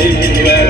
Amen.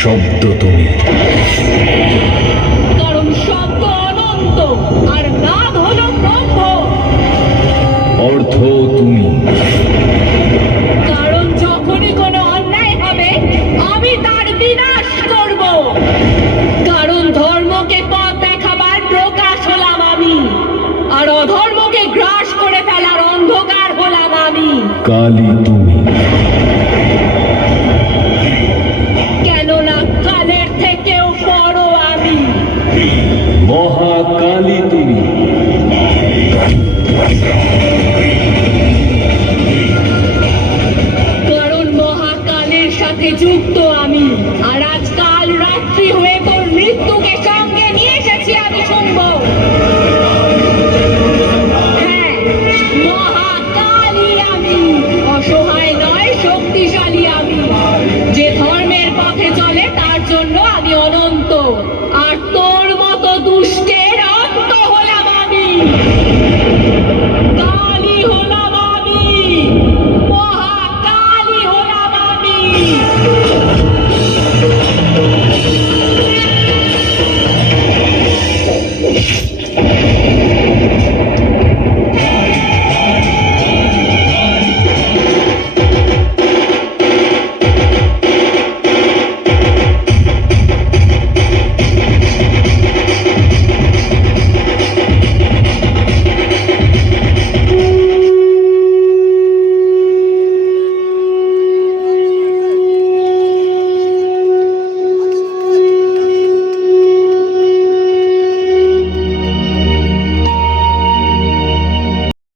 শব্দ তুমি। কারণ শব্দ অনন্ত আর নাদ হলো ব্রহ্ম। অর্থ তুমি। কারণ যখনই কোনো অন্যায় হবে আমি তার বিনাশ করব। কারণ ধর্মকে পথ দেখাবার প্রকাশ হলাম আমি আর অধর্মকে গ্রাস করে ফেলার অন্ধকার হলাম আমি। কালী তুমি। সাথে যুক্ত আমি। আর আজকাল রাত্রি হয়ে তোর মৃত্যুকে সঙ্গে নিয়ে এসেছি আমি শুনব। হ্যাঁ আমি, অসহায় নয়, শক্তিশালী আমি। যে ধর্মের পথে চলে, তার জন্য আমি অনন্ত।